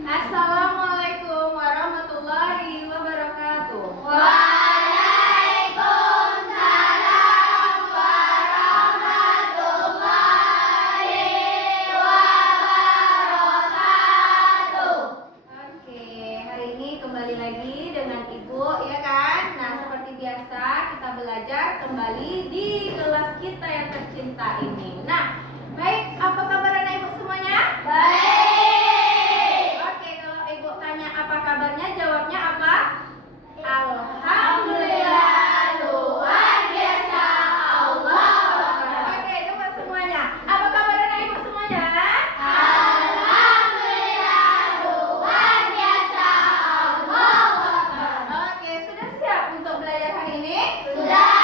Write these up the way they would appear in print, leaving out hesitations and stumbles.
Assalamualaikum warahmatullahi wabarakatuh. Waalaikumsalam warahmatullahi wabarakatuh. Oke, hari ini kembali lagi dengan Ibu, ya kan? Nah, seperti biasa kita belajar kembali di kelas kita yang tercinta ini. Nah, baik, apa kabar anak Ibu semuanya? Baik. Oke, kalau Ibu tanya apa kabarnya, jawabnya apa? Alhamdulillah, luar biasa, Allah Akbar. Oke, coba semuanya. Apa kabar anak Ibu semuanya? Alhamdulillah, luar biasa, Allahu Akbar. Oke, sudah siap untuk belajar hari ini? Sudah.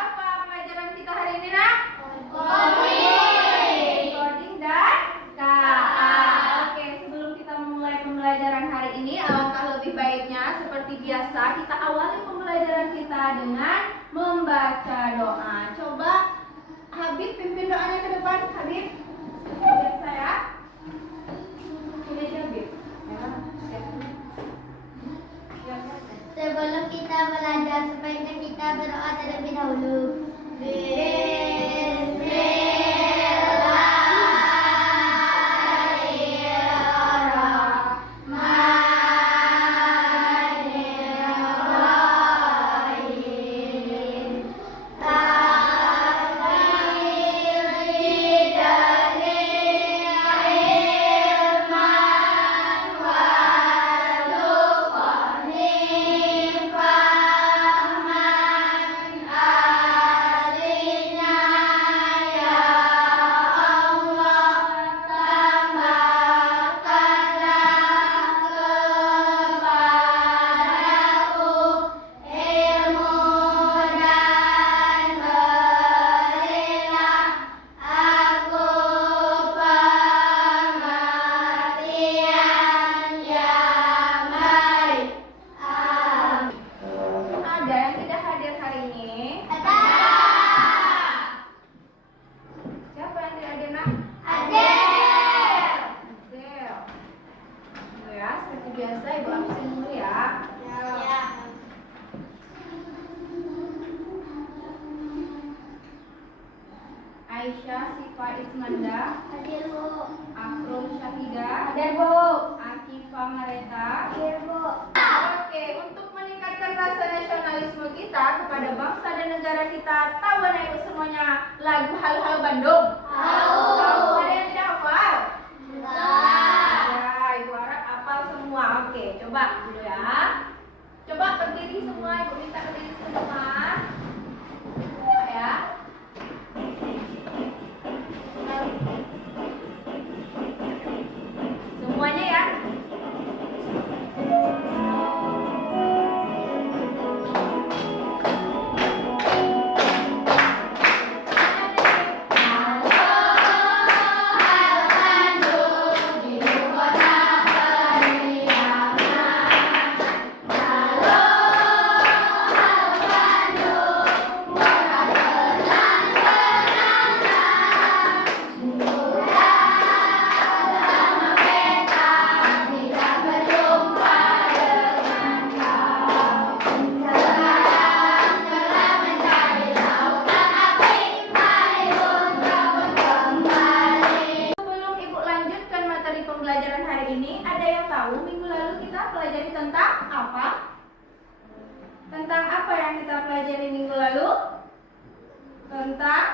Apa pelajaran kita hari ini, Nak? Coding. Coding dan KA. Oke, sebelum kita memulai pembelajaran hari ini, alangkah lebih baiknya seperti biasa kita awali pembelajaran kita dengan membaca doa. Coba Habib pimpin doanya ke depan, Habib. Biasa ya. Ini aja, Habib. Ya, siap. Sebelum kita belajar, sebaiknya kita berdoa terlebih dahulu. Bismillahirrahmanirrahim. Ada yang tidak hadir hari ini? Siapa yang tidak hadir, Nak? Adel. Ya, seperti biasa Ibu absen dulu ya. Aisyah Sifa Ismanda, Afrul Syahida, Akifa Mareta. Oke, untuk meningkatkan rasa nasionalisme kita kepada bangsa dan negara kita, tahu anak Ibu semuanya lagu Halo Bandung? Tahu? Ada yang tidak hafal? Ya, Ibu harap hafal semua. Oke, coba dulu ya. Coba berdiri semua, Ibu minta berdiri semua. Ya. Semuanya ya. Sebelum Ibu lanjutkan materi pembelajaran hari ini, ada yang tahu minggu lalu kita pelajari tentang apa? Tentang apa yang kita pelajari minggu lalu? Tentang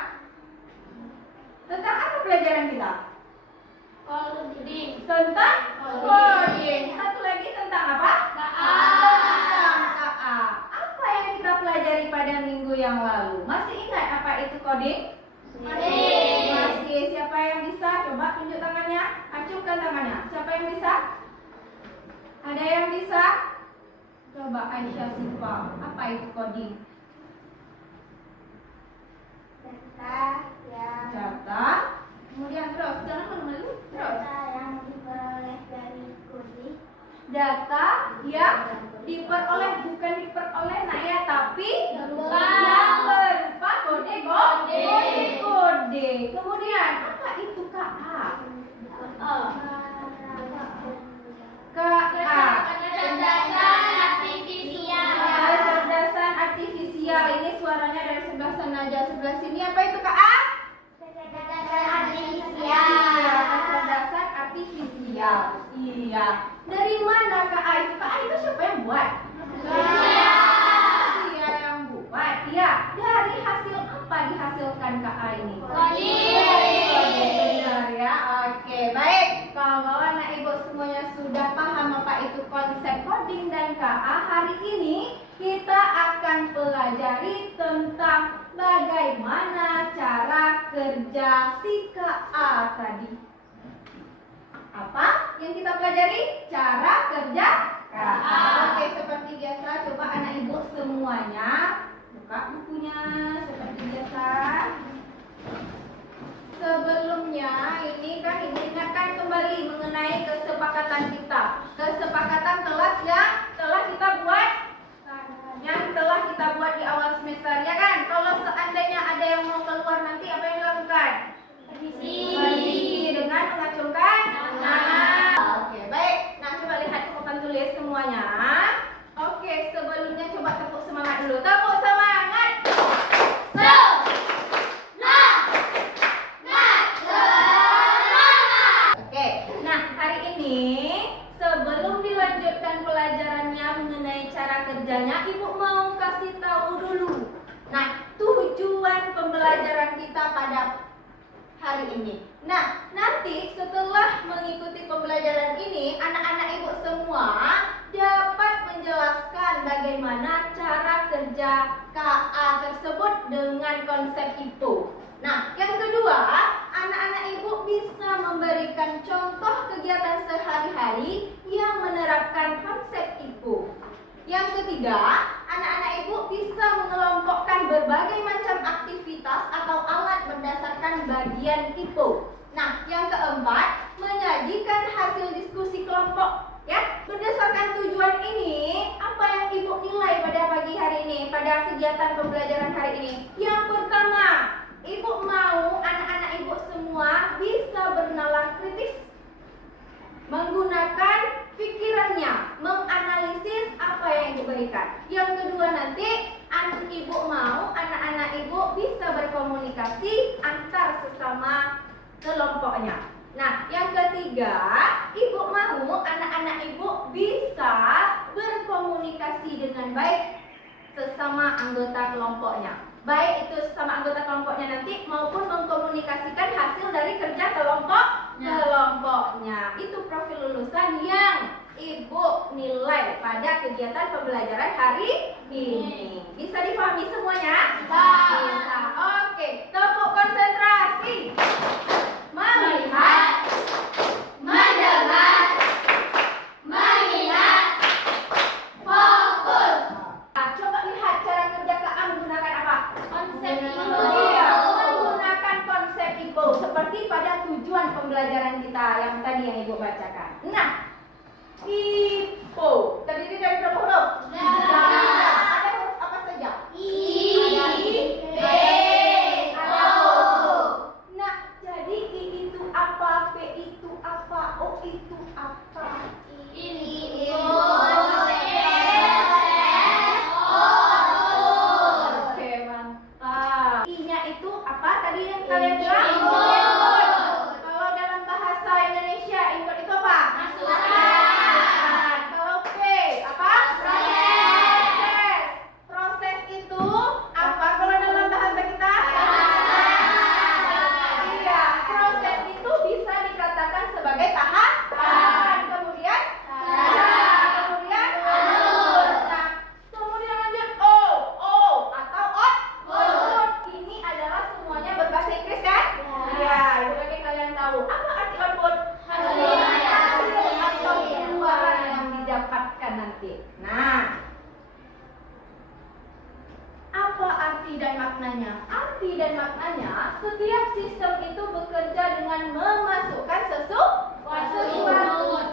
apa pelajaran kita? Tentang coding. Satu lagi tentang apa? Tentang KA. Apa yang kita pelajari pada minggu yang lalu? Masih ingat apa itu coding? Masih. Siapa yang bisa? Coba tunjuk tangannya. Acungkan tangannya. Siapa yang bisa? Ada yang bisa? Coba Aisyah Sifa. Apa itu coding? Data. Kemudian terus. Jangan mengeluh. Terus. Data yang diperoleh, bukan diperoleh nah ya, tapi yang berupa kode. Kemudian apa itu KA? sebelah sini apa itu Kak A? Kecerdasan artifisial. Iya, kecerdasan artifisial. Iya. Dari mana Kak A itu? Kak A itu siapa yang buat? Manusia yang buat. Iya. Dari hasil apa dihasilkan Kak A ini? Benar ya. Oke, baik. Kalau anak ibu semuanya sudah paham apa itu konsep coding dan KA, hari ini kita akan pelajari tentang bagaimana cara kerja si KA tadi. Apa yang kita pelajari? Cara kerja KA. Oke, seperti biasa, coba anak ibu semuanya buka bukunya seperti biasa. Sebelumnya ini kan ingatkan kembali mengenai kesepakatan kita. Kesepakatan kelas yang telah kita buat di awal semester ya kan. Kalau seandainya ada yang mau keluar nanti apa yang dilakukan? Revisi dengan mengacungkan tangan. Oke, baik. Nah, coba lihat di papan tulis semuanya. Oke, sebelumnya coba tepuk semangat dulu. Tepuk semangat. Sebelum dilanjutkan pelajarannya mengenai cara kerjanya, Ibu mau kasih tahu dulu. Nah, tujuan pembelajaran kita pada hari ini. Nah, nanti setelah mengikuti pembelajaran ini, anak-anak Ibu semua dapat menjelaskan bagaimana cara kerja KA tersebut dengan konsep itu. Nah, yang kedua, anak-anak ibu bisa memberikan contoh kegiatan sehari-hari yang menerapkan konsep itu. Yang ketiga, anak-anak ibu bisa mengelompokkan berbagai macam aktivitas atau alat berdasarkan bagian tipe. Nah, yang keempat, menyajikan hasil diskusi kelompok. Ya, berdasarkan tujuan ini, apa yang ibu nilai pada pagi hari ini, pada kegiatan pembelajaran hari ini? Yang pertama, ibu mau anak-anak ibu semua bisa bernalar kritis, menggunakan pikirannya, menganalisis apa yang ibu berikan. Yang kedua nanti, ibu mau anak-anak ibu bisa berkomunikasi antar sesama kelompoknya. Nah, yang ketiga, ibu mau anak-anak ibu bisa berkomunikasi dengan baik sesama anggota kelompoknya. Baik itu sesama anggota kelompoknya nanti maupun mengkomunikasikan hasil dari kerja kelompoknya. Itu profil lulusan yang ibu nilai pada kegiatan pembelajaran hari ini. Bisa dipahami semuanya? Bisa. Oke, tepuk konsentrasi. Melihat, mendengar, mengingat, fokus. Nah, coba lihat cara kerja KA menggunakan apa? Konsep IPO. Iya, menggunakan konsep IPO seperti pada tujuan pembelajaran kita yang tadi yang ibu bacakan. Nah, IPO terdiri dari berapa huruf? Ada huruf apa saja? I, B, ada O. Nah, jadi I itu apa? P itu apa? O itu apa? Oke, mantap. I-nya itu apa tadi yang kalian bilang? Input. Kalau dalam bahasa Indonesia, input itu apa? Masukan. Kalau P, apa? Proses. Proses itu apa kalau dalam bahasa kita? Iya, proses itu bisa dikatakan sebagai tahapan. Kemudian kemudian alur. Nah, kemudian lanjut O atau output. Ini adalah semuanya berbahasa Inggris kan? Iya, itu lagi kalian tahu. Apa arti output? Hasil atau keluaran yang didapatkan nanti. Nah, apa arti dan maknanya? Arti dan maknanya, setiap sistem itu bekerja dengan memasukkan sesuatu,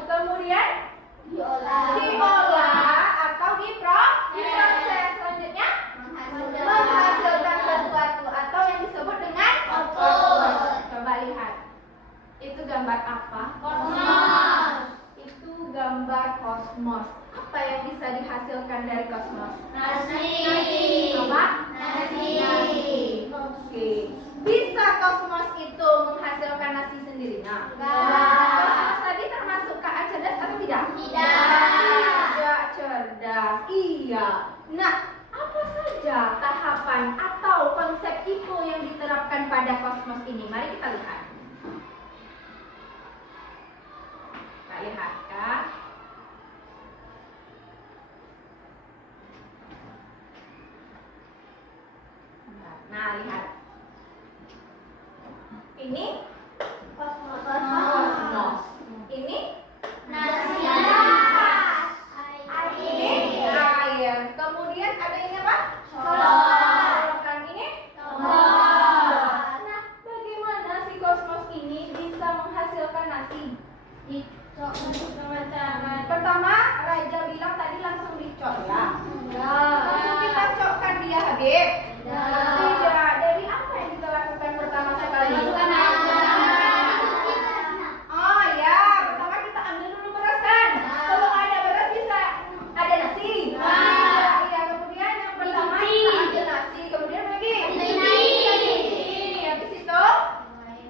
kemudian diolah atau diproses. Selanjutnya menghasilkan sesuatu atau yang disebut dengan output. Coba lihat, itu gambar apa? Kosmos. Itu gambar kosmos. Apa yang bisa dihasilkan dari kosmos? Nasi. Apa? Nasi. lihat kan? Nah, lihat. Ini kosmos. Ini ini air. Kemudian ada ini apa? Colokan ini. Nah, bagaimana si kosmos ini bisa menghasilkan nasi? Pertama, Raja bilang tadi langsung dicok ya. Langsung kita cokkan dia, Habib. Tidak. Dari apa yang kita lakukan pertama sekali? Oh ya, pertama kita ambil dulu beras kan. Kalau ada beras bisa ada nasi. Iya, kemudian yang pertama kita ambil nasi, kemudian lagi. Habis itu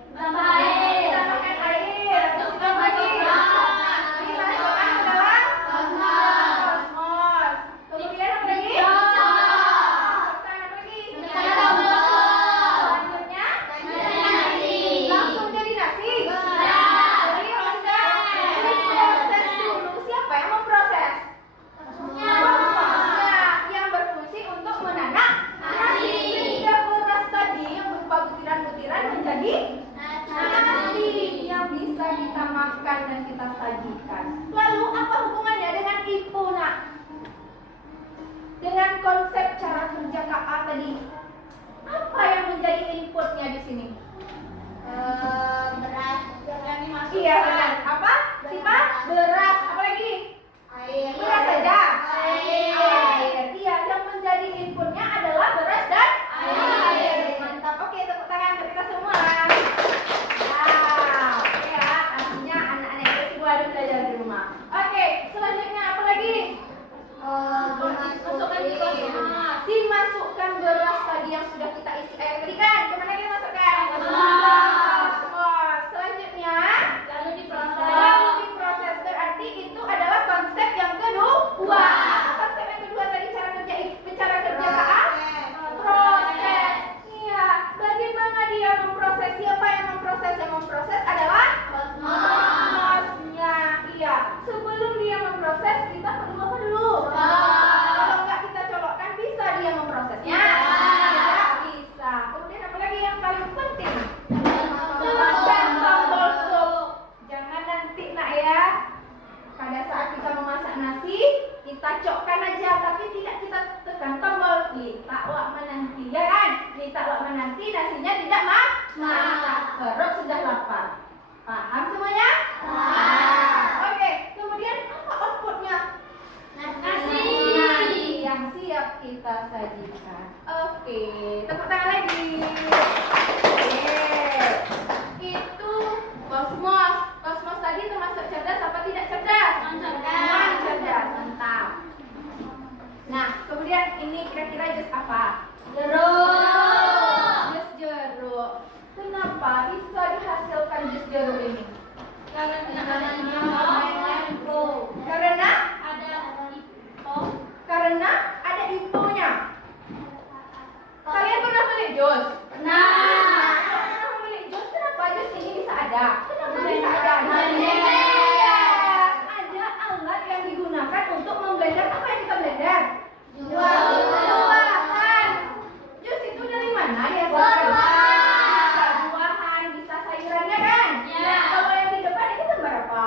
kita makan air. Habis itu lagi. Dimasukkan ke dalam kosmos. Kemudian apa lagi? Masukkan apa lagi? Selanjutnya langsung jadi nasi. Jadi proses dulu. Siapa yang memproses? Kosmosnya yang berfungsi untuk menanak nasi. Sehingga beras tadi yang berupa butiran-butiran menjadi nasi yang bisa kita makan dan kita sajikan. Lalu apa hubungannya dengan IPO, nak? Dengan konsep cara kerja KA tadi. Apa yang menjadi inputnya di sini? Iya benar. Apa? Siapa? Beras. Apa lagi? Beras saja. Air. Iya, yang menjadi inputnya adalah beras dan air. Mantap. Oke, tepuk tangan untuk kita semua. Wow. Oke ya, artinya anak-anak itu semua harus belajar di rumah. Oke, selanjutnya apa lagi? Dimasukkan beras tadi yang sudah kita isi air tadi kan? Kemana kita masukkan? Kosmos. Selanjutnya lalu diproses. Berarti itu adalah konsep yang kedua. Konsep yang kedua tadi cara kerja KA? Proses. Iya. Bagaimana dia memproses? Siapa yang memproses? Yang memproses adalah kosmosnya. Iya. Sebelum dia memproses, kita perlu apa dulu? Kalau nggak kita colokkan, bisa dia memprosesnya? Tidak bisa. Kemudian apa lagi yang paling penting? Tekan tombol stop. Jangan nanti, nak ya. Pada saat kita memasak nasi, kita cokkan aja, tapi tidak kita tekan tombol. Kita lama nanti, ya kan? Kita lama nanti nasinya tidak masak. Perut sudah lapar. Paham semuanya? Oke. Kemudian apa outputnya? Nasi yang siap kita sajikan. Oke, tepuk tangan lagi. Itu kosmos. Kosmos tadi termasuk cerdas apa tidak cerdas? Cerdas, mantap. Nah, kemudian ini kira-kira jus apa? Jus jeruk. Kenapa bisa dihasilkan jus jeruk ini? Karena ada IPO-nya. Kalian pernah beli jus? Pernah beli jus, kenapa jus ini bisa ada? Kenapa bisa ada? Ada alat yang digunakan untuk memblender. Apa yang kita blender? Buah-buahan. Jus itu dari mana ya? Bisa buahan, bisa sayurannya kan? Nah, kalau yang di depan itu gambar apa?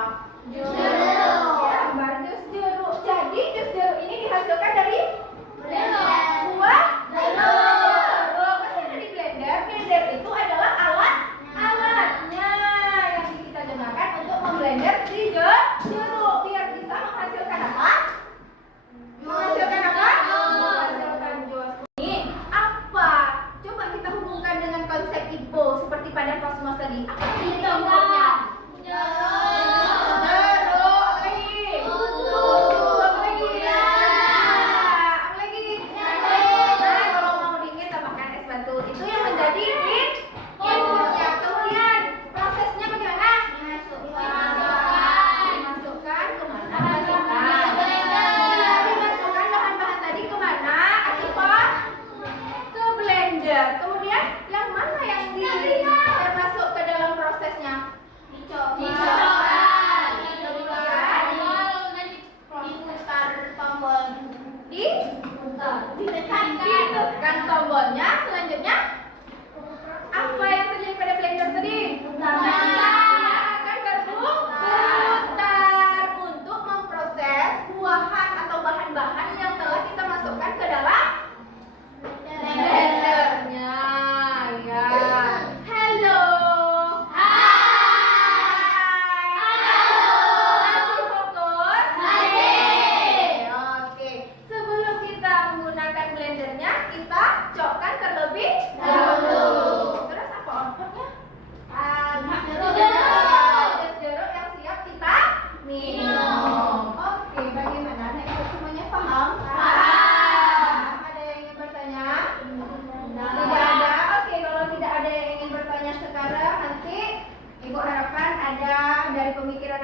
Jus jeruk. Gambar jus jeruk. Jadi jus jeruk ini dihasilkan dari buah jeruk. Pasti ada di blender. Blender itu adalah alatnya yang kita gunakan untuk memblender si jeruk biar bisa menghasilkan apa? Menghasilkan jus. Ini apa? Coba kita hubungkan dengan konsep IPO seperti pada kosmos tadi. Apa yang jadi inputnya? Itu yang menjadi inputnya. Kemudian prosesnya bagaimana? Dimasukkan ke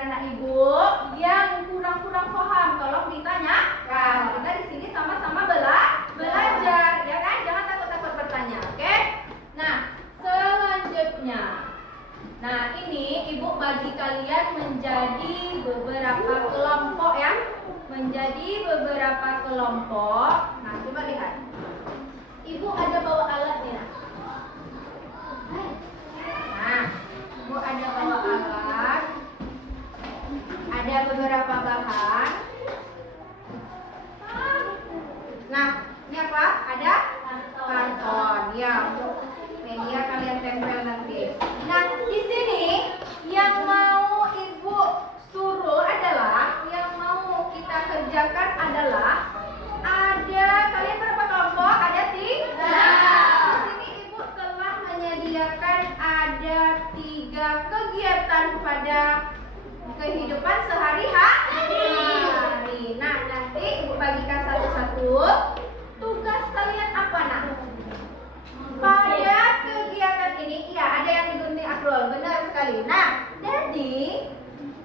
anak-anak ibu yang kurang-kurang paham, tolong ditanyakan. Kita di sini sama-sama belajar, ya kan? Jangan takut-takut bertanya, oke? Nah, selanjutnya. Nah, ini ibu bagi kalian menjadi beberapa kelompok ya. Menjadi beberapa kelompok. Nah, coba lihat. Ibu ada bawa alat nih. Nah, ibu ada bawa alat. Ada beberapa bahan. Nah, ini apa? Ada karton. Ya, untuk media kalian tempel nanti. Nah, di sini yang mau ibu suruh adalah, yang mau kita kerjakan adalah, ada kalian berapa kelompok? Ada 3. Di sini ibu telah menyediakan ada 3 kegiatan pada kehidupan sehari-hari. Nah, nanti ibu bagikan satu-satu. Tugas kalian apa nak? Pada kegiatan ini, iya ada yang digunting akrol, benar sekali. Nah, jadi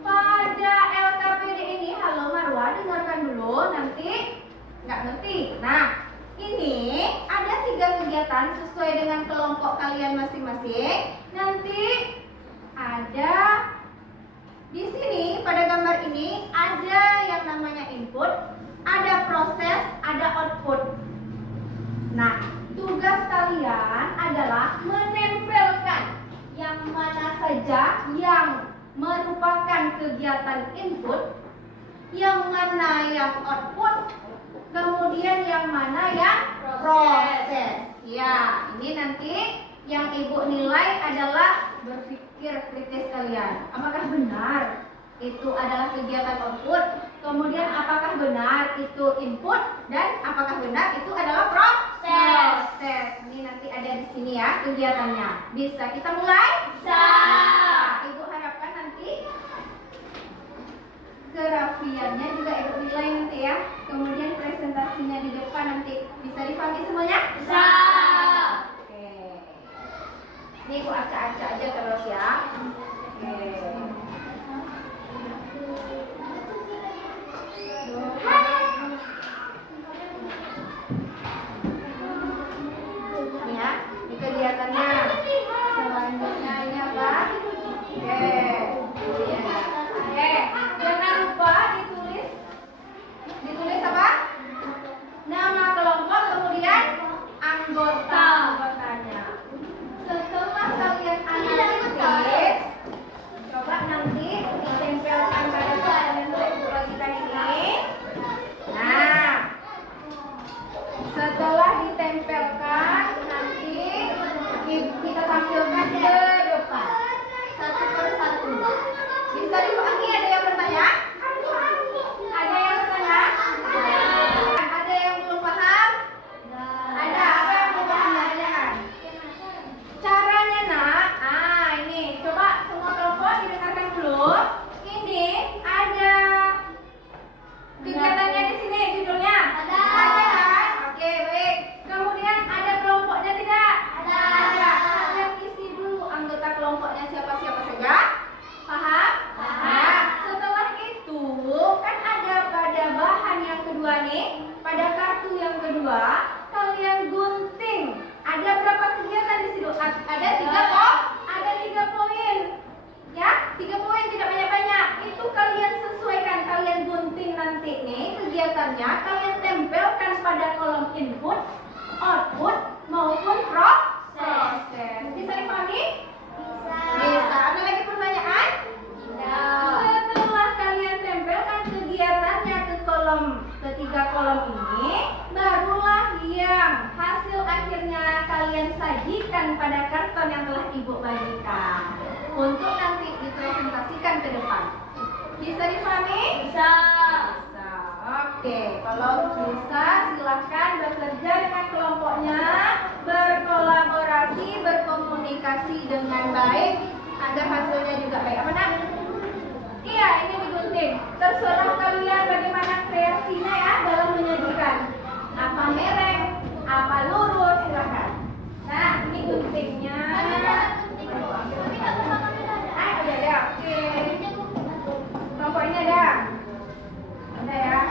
pada LKPD ini, halo Marwa, dengarkan dulu, nanti nggak ngerti. Nah, ini ada 3 kegiatan sesuai dengan kelompok kalian masing-masing. Nanti ada di sini pada gambar ini ada yang namanya input, ada proses, ada output. Nah, tugas kalian adalah menempelkan yang mana saja yang merupakan kegiatan input, yang mana yang output, kemudian yang mana yang proses. Ya, ini nanti yang ibu nilai adalah berpikir kritis kalian. Apakah benar itu adalah kegiatan output? Kemudian apakah benar itu input? Dan apakah benar itu adalah proses? Ini nanti ada di sini ya kegiatannya. Bisa kita mulai? Bisa. Ibu harapkan nanti kerapiannya juga ibu nilai nanti ya. Kemudian presentasinya di depan nanti bisa dipahami semuanya? Bisa. Oke. Ini ibu acak-acak aja terus ya. Oke. Ini ya, ini kegiatannya. Selanjutnya ini apa? Oke. Jangan lupa ditulis apa? Nama kelompok, kemudian anggotanya. Setelah kalian analisis, coba nanti ditempelkan pada kalian untuk bagikan ini. Nah, setelah ditempelkan, nanti kita tampilkan ke depan satu persatu. Bisa dipahami? Ada yang bertanya? Ada yang bertanya? Ada yang belum paham? Ada. Apa yang belum paham? Tanyakan. Caranya nak, ini coba semua kelompok didengarkan dulu. Ini ada kegiatannya di sini, judulnya. Ada kan? Oke, baik. Kemudian ada kelompoknya tidak? Ada. Kalian isi dulu anggota kelompoknya siapa-siapa saja. Paham? Nah, setelah itu kan ada pada bahan yang kedua nih, pada kartu yang kedua, kalian gunting. Ada berapa kegiatan di situ? Ada 3 kok? Ada 3 poin. Ya, 3 poin, tidak banyak-banyak. Itu kalian sesuaikan, kalian gunting nanti nih kegiatannya, kalian tempelkan pada kolom input, output maupun proses. Bisa dipahami? Bisa. Ada lagi pertanyaan? Setelah kalian tempelkan kegiatannya ke ketiga kolom ini, barulah yang hasil akhirnya kalian sajikan pada karton yang telah ibu bagikan untuk nanti dipresentasikan ke depan. Bisa dipahami? Bisa. Oke, kalau bisa silahkan bekerja dengan kelompoknya, berkolaborasi, berkomunikasi dengan baik agar hasilnya juga baik. Apa nak? Iya, ini digunting. Terserah kalian bagaimana kreasinya ya dalam menyajikan. Apa mereng, apa lurus, silahkan. Nah, ini guntingnya. Udah ya, oke. Kelompok ini ada? Ada ya?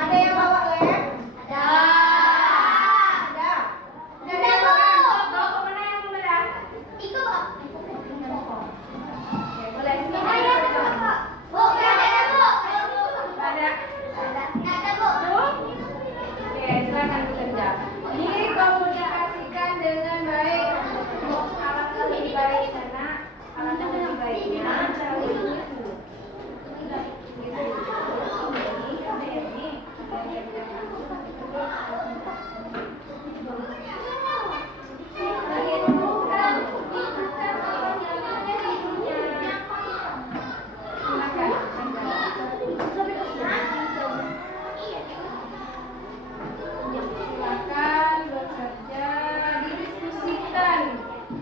Ada yang bawa lem? Ada. Ada. Ada yang bawa. Kelompok mana yang belum ada? Iko, Pak. Oke, boleh. Sini Ada, ada. Bu. Ada, Bu. Ada. Ada, Bu. Oke, silakan bekerja. Dikomunikasikan dengan baik. Alat lebih baik sana. Alat yang lebih baiknya. Cara ini. Silakan bekerja, didiskusikan.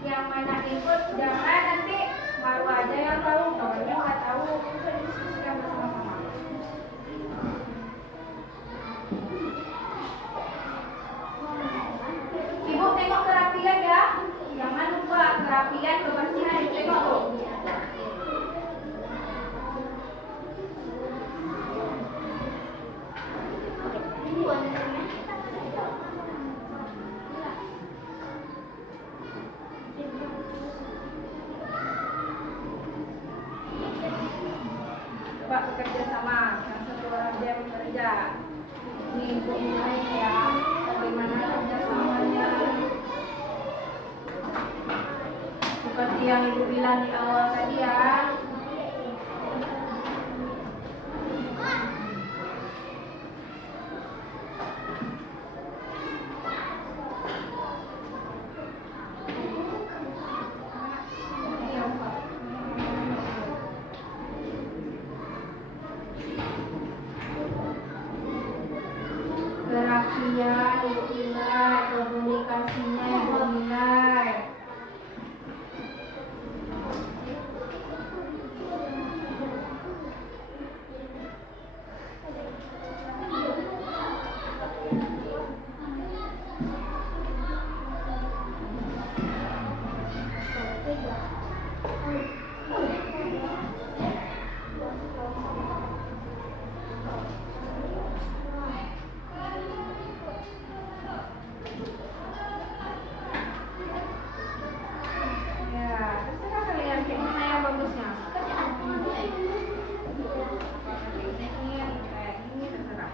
Yang mana ikut, jangan nanti baru aja yang tahu, kawannya nggak tahu. Kita diskusikan bersama-sama. Ibu tengok kerapian ya, jangan lupa kerapian kebersihan. Tengok tuh. Coba bekerja sama, yang satu orang dia bekerja. Ini ibu mulai ya, bagaimana kerjasamanya. Seperti yang ibu bilang di awal tadi ya. Kerapian ibu nilai, komunikasinya ibu nilai. Ya, terserah kalian kayak mana yang bagusnya. Ini terserah.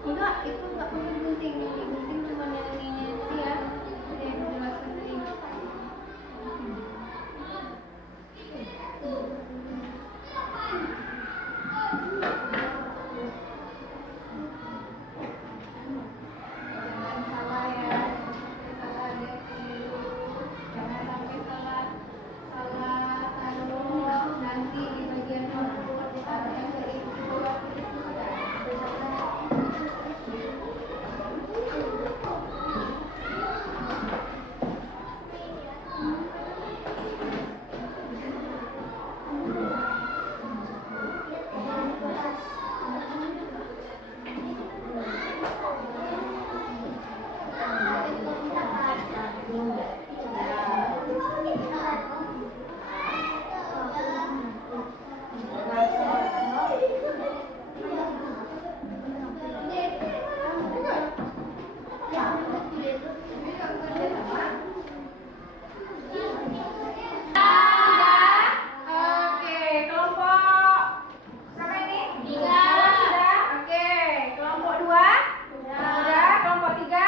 Enggak, itu enggak penting. Yang penting cuma yang ini tadi ya. Yang dijelaskan tadi. Jangan salah ya. Salah dia keliru. Jangan sampai salah taruh nanti di bagian bawah ditaruh yang keliru. Oke, kelompok berapa ini? 3. Sudah? Oke, kelompok 2? Sudah. Kelompok 3?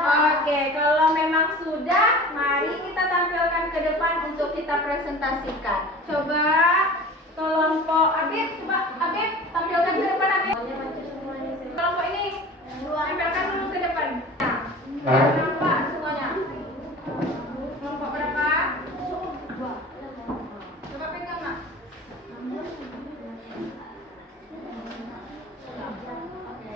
Oke, kalau memang sudah, mari kita tampilkan ke depan untuk kita presentasikan. Coba kelompok Abib, coba Abib tampilkan ke depan Abib. Kelompok ini tampilkan dulu ke depan. Nah, nampak semuanya. Kelompok berapa? 2. Coba pegang nak. Oke.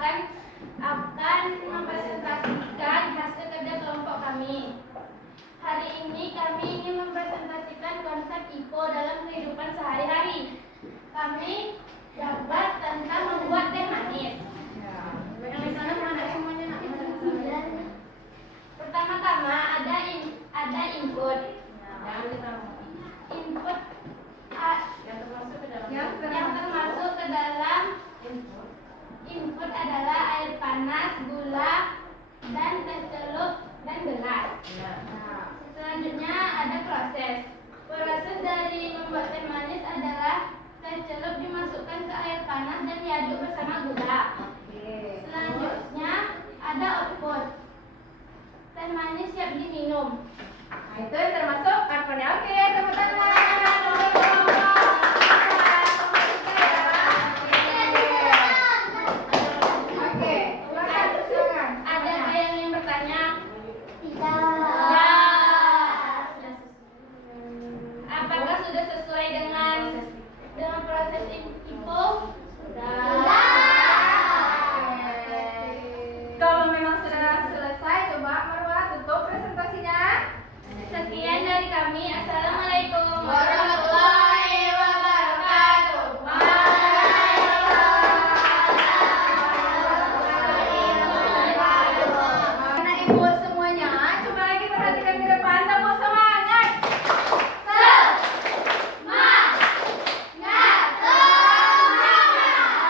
akan mempresentasikan hasil kerja kelompok kami. Hari ini kami ingin mempresentasikan konsep IPO dalam kehidupan sehari-hari. Kami dapat tentang membuat teh manis. Yang di sana mana semuanya nak? Pertama-tama ada input. Input yang termasuk ke dalam input adalah air panas, gula, dan teh celup dan gelas. Selanjutnya ada proses. Proses dari membuat teh manis adalah teh celup dimasukkan ke air panas dan diaduk bersama gula. Selanjutnya ada output. Teh manis siap diminum. Nah, itu yang termasuk outputnya. Oke, tepuk tangan. Oke, silakan. Ada yang ingin bertanya? Tidak. Apakah sudah sesuai dengan proses IPO? Sudah. Kalau memang sudah selesai, coba Marwa tutup presentasinya. Sekian dari kami. Assalamualaikum Warahmatullahi wabarakatuh. Anak ibu semuanya, coba lagi perhatikan ke depan, tepuk semangat.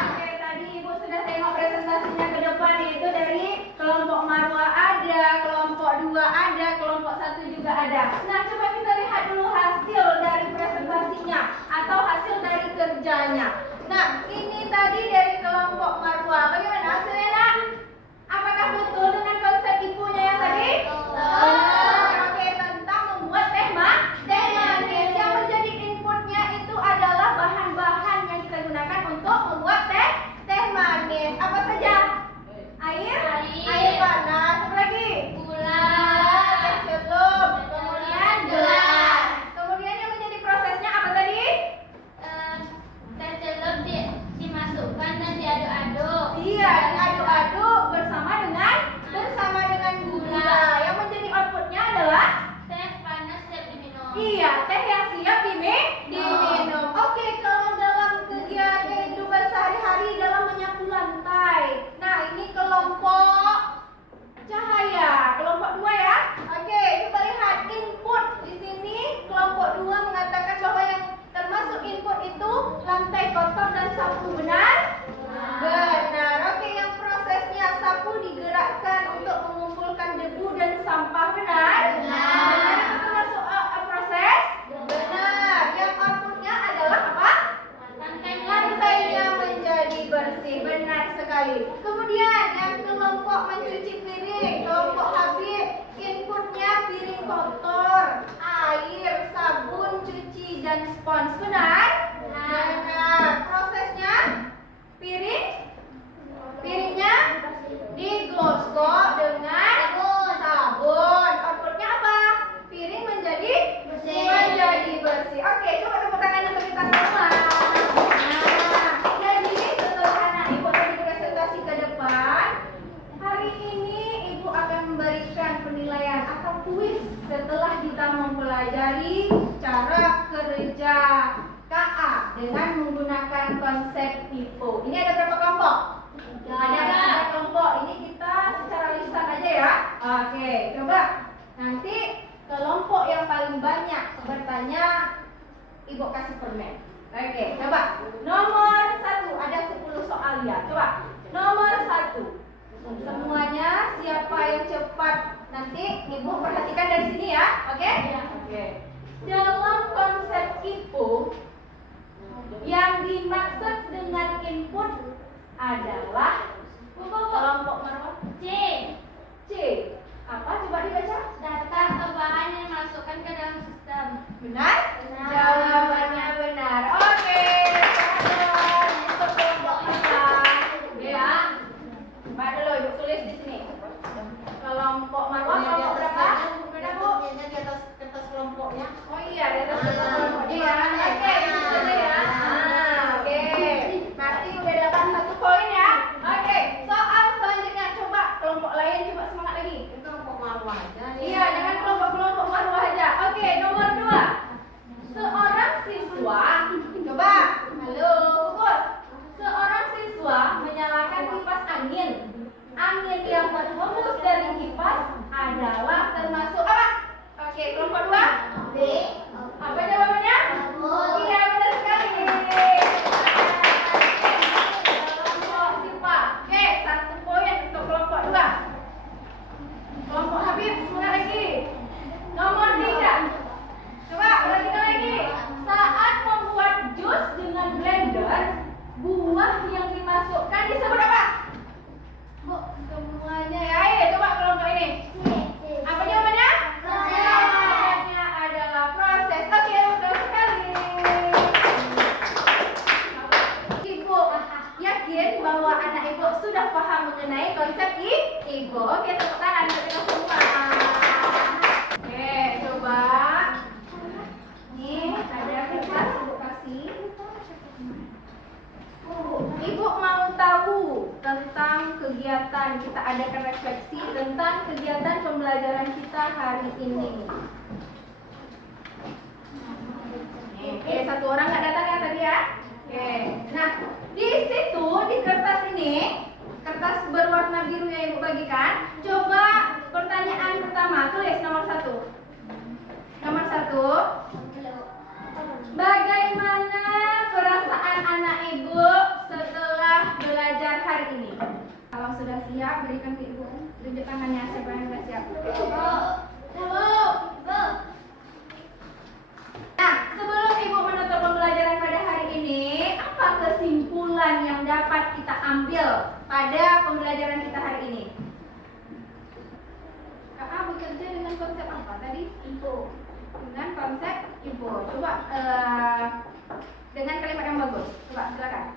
Oke, tadi ibu sudah tengok presentasinya ke depan, itu dari kelompok Marwa ada, kelompok 2 ada, kelompok 1 juga ada. Nah, coba kita lihat dulu hasil dari presentasinya atau hasil dari kerjanya. Nah, ini tadi dari kelompok Marwa. Bagaimana hasilnya, Nak? Apakah betul dengan konsep ibunya yang tadi? Oke, tentang membuat teh manis. Yang menjadi inputnya itu adalah bahan-bahan yang kita gunakan untuk membuat teh manis. Apa saja? Air panas. Apa lagi? Gula, Teh celup. Kemudian gelas. Kemudian yang menjadi prosesnya apa tadi? teh celup dimasukkan dan diaduk-aduk. Iya, diaduk-aduk bersama dengan gula. Yang menjadi outputnya adalah Teh panas siap diminum. iya, teh yang siap diminum. Oke, kalau dalam kegiatan kehidupan sehari-hari dalam menyapu lantai. Nah, ini kelompok cahaya, kelompok 2 ya. Oke, coba lihat input di sini. Kelompok 2 mengatakan bahwa yang termasuk input itu lantai kotor dan sapu, benar? Benar. Oke, yang prosesnya sapu digerakkan untuk mengumpulkan debu dan sampah, benar? Benar, itu termasuk proses? Benar. Yang outputnya adalah apa? Lantainya menjadi bersih, benar sekali. Kemudian yang kelompok mencuci piring, kelompok Habib, inputnya piring kotor, air, sabun cuci dan spons, benar? Benar. Prosesnya piringnya digosok dengan sabun. Outputnya apa? Piring menjadi bersih. Oke, coba tepuk tangan untuk kita semua. Nah, jadi setelah anak ibu tadi presentasi ke depan, hari ini ibu akan memberikan penilaian atau kuis setelah kita mempelajari cara kerja KA dengan menggunakan konsep IPO. Ini ada berapa kelompok? Ada 3 kelompok. Ini kita secara lisan aja ya. Oke, coba nanti kelompok yang paling banyak bertanya, ibu kasih permen. Oke, coba nomor 1, ada 10 soal ya. Coba nomor 1. Semuanya siapa yang cepat nanti ibu perhatikan dari sini ya. Oke? Oke. Dalam konsep IPO yang dimaksud dengan input adalah kelompok Marwa C. Apa? Coba dibaca. Data atau bahan yang dimasukkan ke dalam sistem. Benar? Benar. Jawabannya benar. Oke. Selamat untuk kelompok kita. Ya. Coba dulu ibu tulis di sini. Kelompok Marwa kelompok berapa? Berapa, Bu? Di atas kertas kelompoknya. Oh iya, di atas kelompoknya ya. Oke, di sana ya. Oke. Berarti udah dapat 1 poin ya. Oke. angin. Angin yang berhembus dari kipas adalah termasuk apa? Oke, kelompok 2. B. Apa jawabannya? Iya, benar sekali. Kelompok Sipa. Oke, 1 poin untuk kelompok 2. Kelompok Habib, semangat lagi. Nomor 3. Coba perhatikan lagi. Saat membuat jus dengan blender, buah yang dimasukkan disebut apa? Bu, semuanya ya. Ayo coba kelompok ini. Apa jawabannya? Jawabannya adalah proses. Oke, betul sekali. Ibu yakin bahwa anak ibu sudah paham mengenai konsep ibu. Oke, tepuk tangan untuk kita semua. Oke, coba. Nih, ada kertas ibu kasih. Ibu mau tahu tentang kegiatan, kita adakan refleksi tentang kegiatan pembelajaran kita hari ini. Oke, 1 orang nggak datang ya tadi ya? Oke, nah di situ di kertas ini, kertas berwarna biru yang ibu bagikan, coba pertanyaan pertama, tulis nomor 1. Nomor 1. Bagaimana perasaan anak ibu setelah belajar hari ini? Kalau sudah siap, berikan ke ibu. Tunjuk tangannya siapa yang sudah siap. Nah, sebelum ibu menutup pembelajaran pada hari ini, apa kesimpulan yang dapat kita ambil pada pembelajaran kita hari ini? Kakak bekerja dengan konsep apa tadi? Ibu. Dengan konsep ibu. Coba dengan kalimat yang bagus. Coba silakan.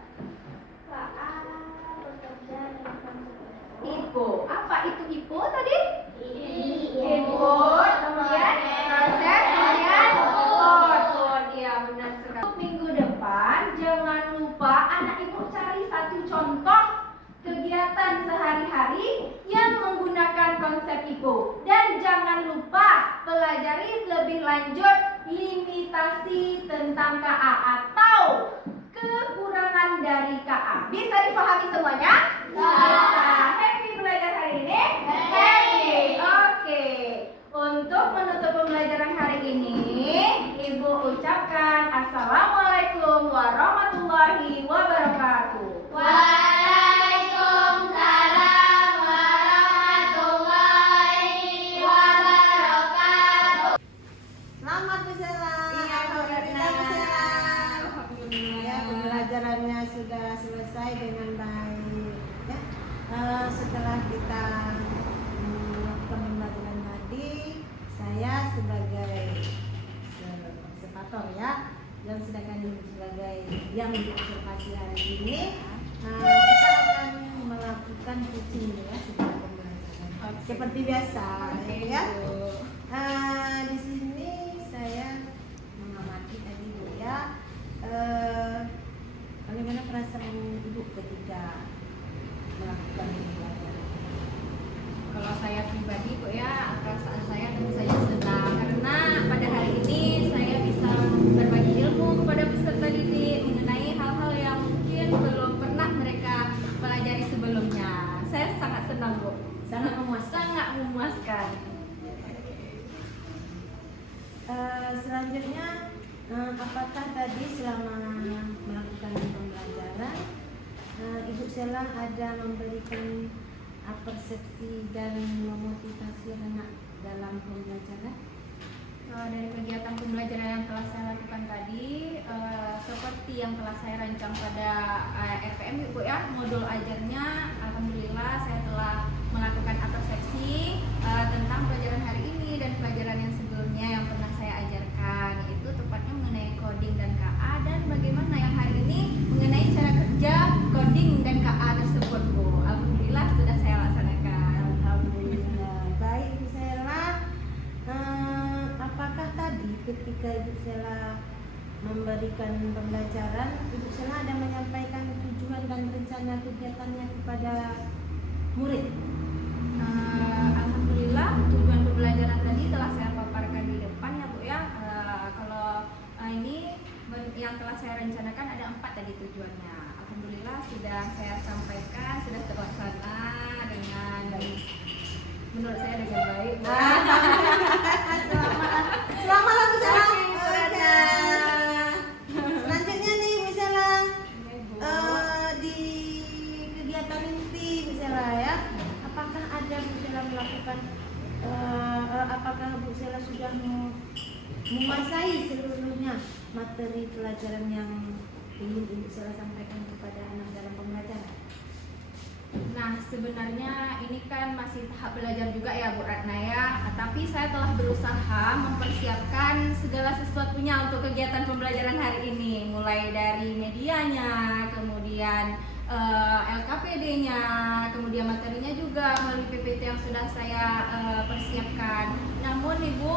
Bekerja dengan konsep Ibu. Apa itu ibu tadi? Ibu. Input, kemudian proses, kemudian output. Iya, benar sekali. Minggu depan jangan lupa anak ibu cari 1 contoh kegiatan sehari-hari yang menggunakan konsep ibu. Dan jangan lupa pelajari lebih lanjut limitasi tentang KA atau kekurangan dari KA. Bisa dipahami semuanya? Bisa. Happy belajar hari ini? Happy. Oke. Untuk menutup pembelajaran hari ini, Ibu ucapkan Assalamualaikum warahmatullahi wabarakatuh. Waalaikumsalam warahmatullahi wabarakatuh. Selamat Bu Sela. Iya, Bu Ratna. Bu Sela. Alhamdulillah. Ya, pembelajarannya sudah selesai dengan baik. Ya. Setelah kita melakukan pembelajaran tadi, saya sebagai sepator ya, dan sedangkan sebagai yang diobservasi hari ini, kita akan melakukan kucing ya setelah pembelajaran. Seperti biasa, ya. Di sini saya mengamati tadi Bu ya, bagaimana perasaan Ibu ketika melakukan pembelajaran? Kalau saya pribadi Bu ya, perasaan saya tentu saja senang karena pada hari ini saya bisa berbagi ilmu kepada peserta didik mengenai hal-hal yang mungkin belum pernah mereka pelajari sebelumnya. Saya sangat senang Bu, Sangat memuaskan. sangat memuaskan. Selanjutnya, apakah tadi selama melakukan pembelajaran, Ibu Sela ada memberikan persepsi dan memotivasi anak dalam pembelajaran? Dari kegiatan pembelajaran yang telah saya lakukan tadi, seperti yang telah saya rancang pada RPM Bu ya, modul ajarnya, alhamdulillah saya telah melakukan persepsi tentang pelajaran hari ini dan pelajaran yang sebelumnya yang pernah saya ajarkan, yaitu tepatnya mengenai coding dan KA, dan bagaimana yang hari ini mengenai cara kerja coding dan KA tersebut Bu. Alhamdulillah sudah saya laksanakan. Alhamdulillah. Baik Ibu Sela, apakah tadi ketika Ibu Sela memberikan pembelajaran, Ibu Sela ada menyampaikan tujuan dan rencana kegiatannya kepada murid? Alhamdulillah tujuan pembelajaran tadi telah saya paparkan di depan ya Bu ya. Kalau ini yang telah saya rencanakan ada 4 tadi tujuannya. Alhamdulillah sudah saya sampaikan, sudah terlaksana. menguasai seluruhnya materi pelajaran yang ingin Ibu Sela sampaikan kepada anak dalam pembelajaran? Nah, sebenarnya ini kan masih tahap belajar juga ya Bu Ratna ya. Tapi saya telah berusaha mempersiapkan segala sesuatunya untuk kegiatan pembelajaran hari ini. Mulai dari medianya, kemudian LKPD-nya, kemudian materinya juga melalui PPT yang sudah saya persiapkan. Namun Ibu,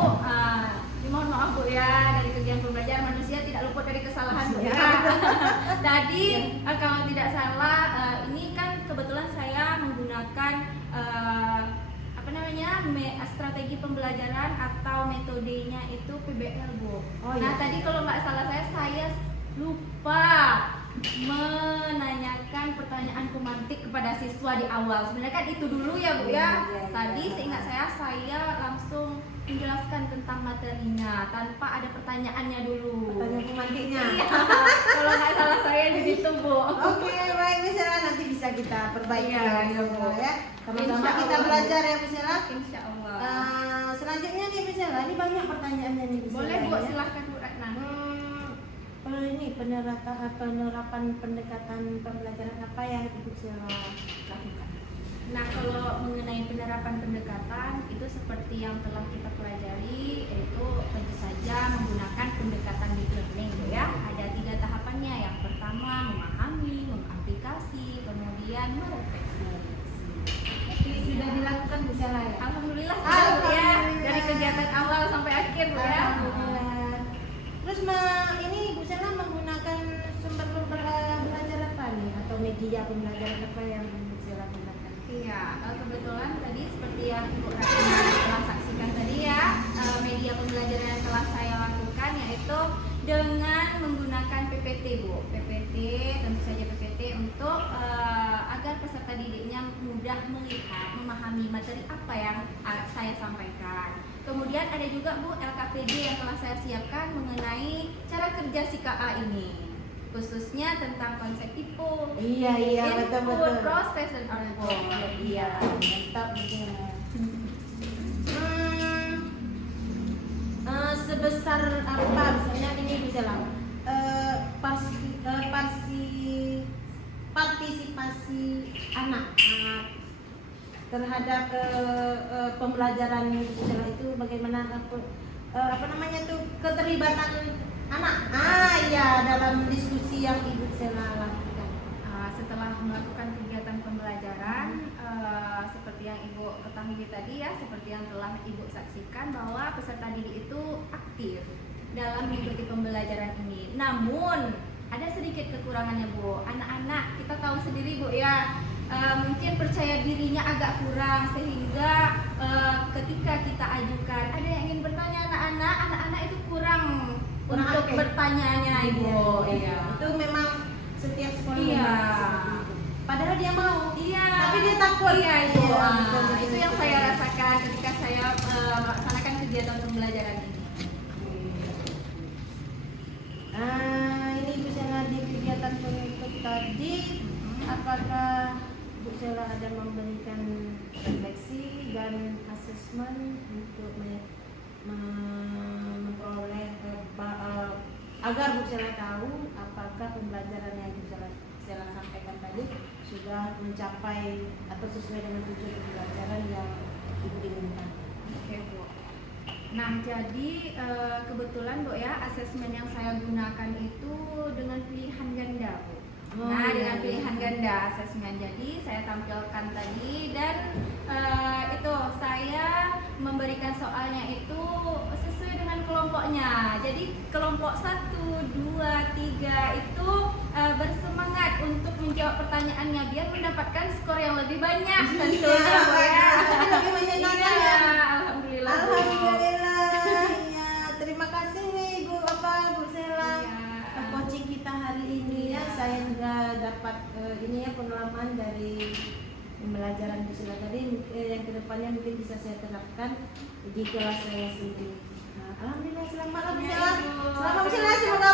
mohon maaf Bu ya, dari kegiatan pembelajaran manusia tidak luput dari kesalahan Bu ya. Tadi kalau tidak salah, ini kan kebetulan saya menggunakan strategi pembelajaran atau metodenya itu PBL Bu. Nah tadi kalau nggak salah saya lupa menanyakan pertanyaan pemantik kepada siswa di awal. Sebenarnya kan itu dulu ya Bu ya. Tadi seingat saya langsung menjelaskan tentang materinya tanpa ada pertanyaannya dulu. Pertanyaan pemantiknya. Iya. Kalau nggak salah saya di situ Bu. Oke, baik Bu Sela, nanti bisa kita perbaiki Iya, Bu. ya. Sama-sama Insya kita Allah. belajar ya Bu Sela. Insya Allah. Selanjutnya nih Bu Sela, ini banyak pertanyaannya nih Bu Sela. Boleh Bu, ya. silahkan Bu Ratna. Kalau ini penerapan pendekatan pembelajaran apa yang Ibu Sela lakukan? Nah, kalau mengenai penerapan pendekatan itu seperti yang telah kita pelajari, yaitu tentu saja menggunakan pendekatan deep learning ya. Ada 3 tahapannya. Yang pertama memahami, mengaplikasi, kemudian merefleksi. Ini sudah dilakukan Bu Sela ya? Alhamdulillah sudah Bu ya, dari kegiatan awal sampai akhir Bu ya. Alhamdulillah. Terus ini Bu Sela menggunakan sumber belajar apa nih? Atau media pembelajaran apa yang Bu Sela gunakan? Iya, kebetulan tadi seperti yang Ibu Ratna telah saksikan tadi ya, media pembelajaran yang telah saya lakukan yaitu dengan menggunakan PPT Bu. PPT, tentu saja PPT untuk agar peserta didiknya mudah melihat, memahami materi apa yang saya sampaikan. Kemudian ada juga Bu LKPD yang telah saya siapkan mengenai cara kerja si KA ini, khususnya tentang konsep tipe, Iya input, betul. proses dan output. Iya, mantap Bu Sela. Sebesar apa misalnya ini Bu Sela? Partisipasi anak terhadap pembelajaran Bu Sela itu bagaimana apa namanya tuh keterlibatan anak iya dalam diskusi yang Ibu Sela lakukan. Setelah melakukan kegiatan pembelajaran seperti yang Ibu ketahui tadi ya, seperti yang telah Ibu saksikan bahwa peserta didik itu aktif dalam mengikuti pembelajaran ini. Namun ada sedikit kekurangannya Bu. Anak-anak kita tahu sendiri Bu ya, mungkin percaya dirinya agak kurang sehingga ketika kita ajukan ada yang ingin bertanya anak-anak itu kurang untuk aktif. bertanyanya Ibu. Iya. Itu memang setiap sekolah Iya. memang seperti itu. Padahal dia mau. Iya. Tapi dia takut. Iya Ibu. Iya, Itu betul. yang saya rasakan ketika saya melaksanakan kegiatan pembelajaran ini. Ini Bu Sela di kegiatan pengikut tadi, apakah Bu Sela ada memberikan refleksi dan asesmen untuk memperoleh agar Bu Sela tahu apakah pembelajaran yang Bu Sela sampaikan tadi sudah mencapai atau sesuai dengan tujuan pembelajaran yang Ibu inginkan. Oke Bu. Nah jadi kebetulan Bu ya, asesmen yang saya gunakan itu dengan pilihan ganda Bu. Nah dengan pilihan ganda asesmen, jadi saya tampilkan tadi dan itu saya memberikan soalnya itu sesuai dengan kelompoknya. Jadi kelompok 1, 2, 3 itu bersemangat untuk menjawab pertanyaannya biar mendapatkan skor yang lebih banyak tentunya Bu ya. Lebih menyenangkan Iya, ya. alhamdulillah Bu. Alhamdulillah. Ya, terima kasih nih Bu Sela. Iya. Coaching kita hari ini ya, saya juga dapat ini ya pengalaman dari pembelajaran Bu Sela tadi yang kedepannya mungkin bisa saya terapkan di kelas saya sendiri. Nah, alhamdulillah selamat Bu Sela. Iya, Ibu. Selamat Bu Sela, semoga